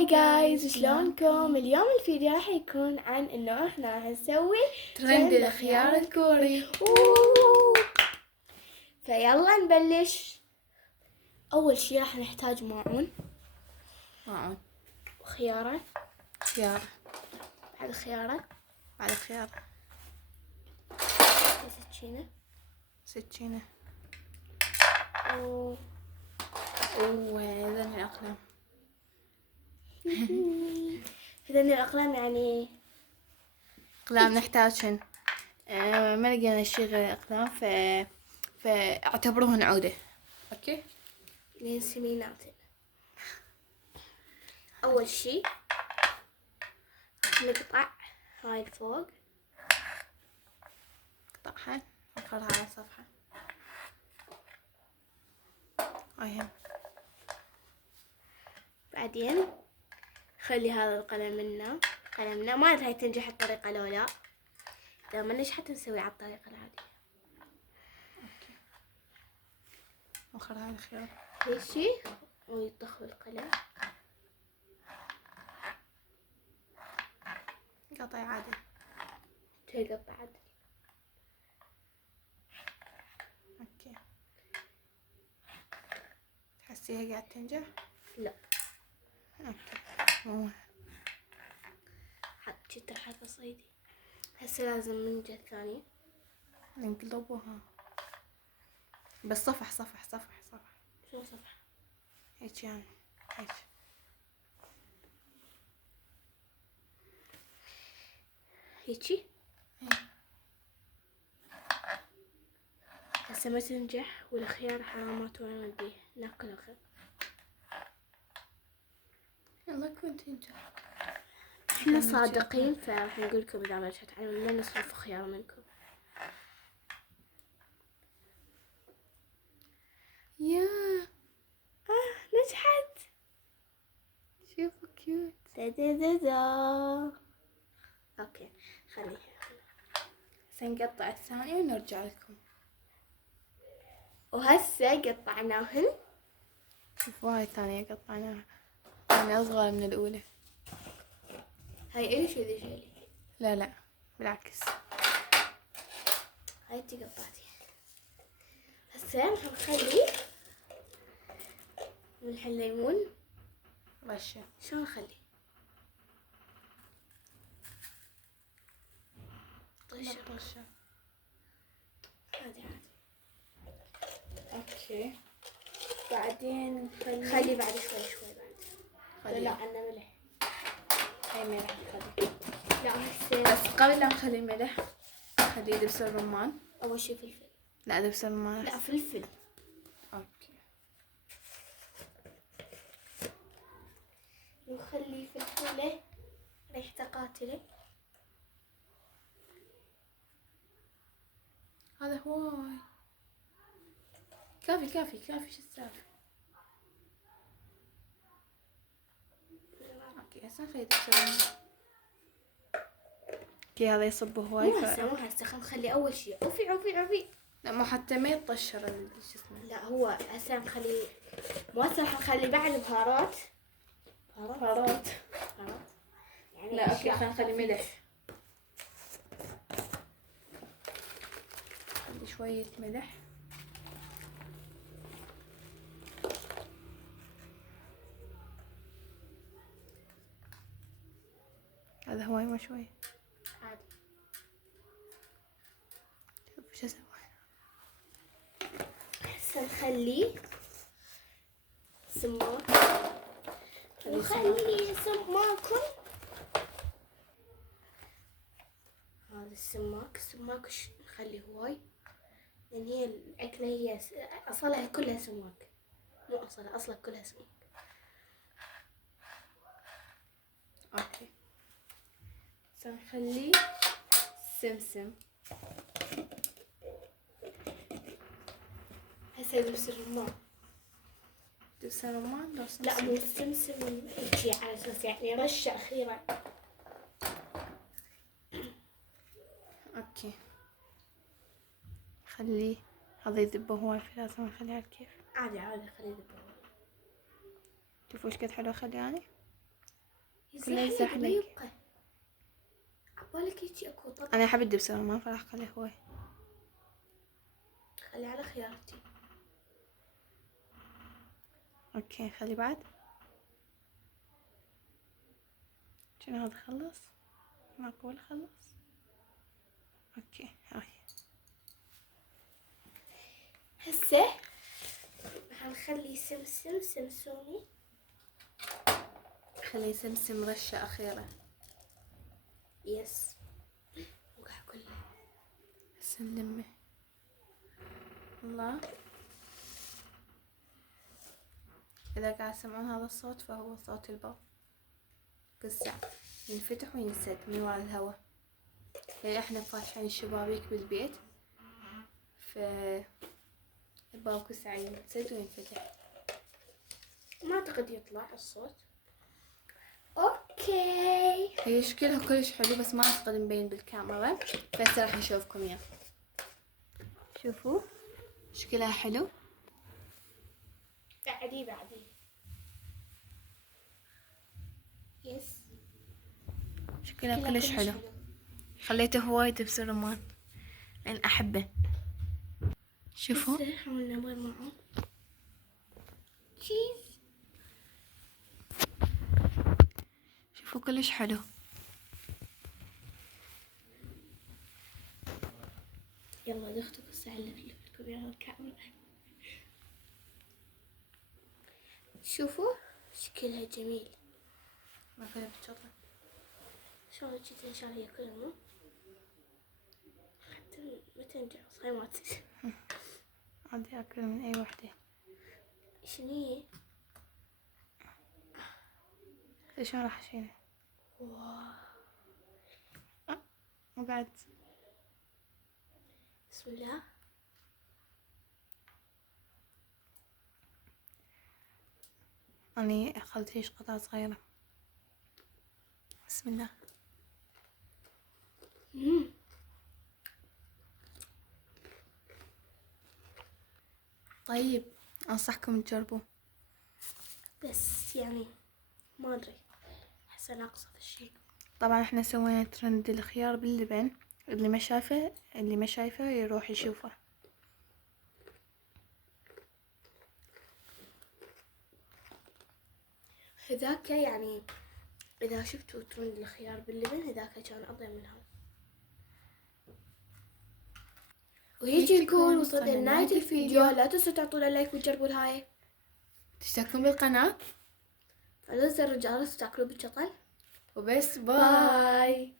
هاي جايز، شلونكم؟ اليوم الفيديو راح يكون عن انه احنا راح نسوي ترند الخيار الكوري. فيلا نبلش. اول شي راح نحتاج ماعون وخيارة، خيار بعد خيارة، بعد خيار، سكينة وهذين الأقلام. هذين الأقلام يعني أقلام نحتاجهن. ما لقينا شي غير أقلام فاعتبروهن عودة. أوكي، لين سمينات. أول شي راح نقطع هاي الفوق، نقطعها نخلها على الصفحة. هاي بعدين خلي هذا القلم قلمنا ما أدري هاي تنجح الطريقة لو لا. إذا ما نجحت نسوي على الطريقة العادية. أوكي، نخلها على الخيار هيجي ويطخ القلم قطع عادي. تقطع عدل. أوكي، تحسيها قاعد تنجح؟ لا، أوكي، حطيت حركة صيدي. هسه لازم منجة ثانية نقلبوها بس صفح. شو صفحة؟ هيك يعني هيك. هيجي هسه ما تنجح والخيار حرامات وين نوديه؟ ناكل خير. يلا كون تنجح. احنا صادقين فراح نقول لكم اذا ما نجحت، ما نصرف خيار منكم. يا نجحت. شوفوا كيوت. دا. اوكي خليها. سنقطع الثانية ونرجع لكم. وهسه قطعناهن. شوفوا هاي الثانية قطعناها، يعني أصغر من الأولى. هاي إلش وذي شيلي. لا بالعكس. هاي انتي قطعتي. هسه راح نخلي ملح الليمون رشة. شو نخلي؟ رشة عادي. اوكي، بعدين خلي بعد شوي بعد. خلي. لا عنا ملح. هاي ملح نخلي. لا هسه بس قبل لا نخلي ملح خلي دبس الرمان. اول شي فلفل. لا دبس الرمان. لا فلفل. اوكي، نخلي فلفله ريحته قاتلة. هذا هواي كافي شو السالفة. اوكي هسه نخلي دبس الرمان. اوكي هذا يصب هواي. مو هسه خلينا نخلي اول شي عفي. لا مو حتى ما يطشر شو اسمه. لا هو هسه نخلي، مو هسه راح نخلي بعد بهارات. يعني لا اوكي خلينا نخلي ملح. خلي شوية ملح. هذا هواي ما شوي. عادي. شوف شو اسوي. هسه نخلي سماك. نخلي سماكم. هذا السماك نخلي هواي، لان هي الاكله هي اصلها كلها سماك. مو اصلها كلها سماك. اوكي سنخلي سمسم. هسه دبس الرمان. دبس الرمان لو سمسم. لا مو السمسم هيجي على اساس يعني رشه اخيرا. اوكي خليه هذا يذبه هواي فلازم نخليه على الكيف. عادي خليه يذبه. شوفوا ايش قد حلو خلي يعني. كله يزحلق يزحلق. ويبقى عبالك هيجي اكو طبق. انا احب الدبس الرمان فراح اخليه هواي. خلي على خيارتي. اوكي خلي بعد. شنو هذا خلص؟ ماكو ولا خلص. اوكي هاي. هسه راح نخلي سمسم سمسومي. خلي سمسم رشة أخيرة. يس. وقع كله. هسه نلمه. الله. إذا قاعد تسمعون هذا الصوت فهو صوت الباب. كل ساعة ينفتح وينسد من وراء الهواء. يعني احنا فاتحين الشبابيك بالبيت. الباب كل ساعة ينسد وينفتح. ما اعتقد يطلع الصوت. اوكي. هي شكلها كلش حلو بس ما اعتقد مبين بالكاميرا. بس راح نشوفكم اياه. شوفوا شكلها حلو. بعدي. يس. شكلها كلش حلو. خليته هواي دبس الرمان لأن أحبه. شوفوا هسه حاولنا نمر معه تشيز. شوفوا كلش حلو. يلا دختك هسه علق لكم يا الكاميرا. شوفوا شكلها جميل. ما كلها بتشطر. شلون جيت ان شاء الله ياكلها مو حتى متى نرجع صايمات. عادي أكل من أي وحدة. شنو هي؟ شلون راح أشيله؟ واو. وقعد. بسم الله. أني أخذت هيش قطعة صغيرة. بسم الله. طيب أنصحكم تجربوه. بس يعني ما ادري احس ناقصه الشيء. طبعا احنا سوينا ترند الخيار باللبن. اللي ما شايفه يروح يشوفه. هذاك يعني اذا شفتوا ترند الخيار باللبن هذاك كان اضيع من هذا. وهيجي نكون وصلنا لنهاية الفيديو. لا تنسوا تعطونا لايك وتجربوا الهاي. تشتركون بالقناة فلا تنسوا الرجال تاكلوا بالشطل. وبس باي.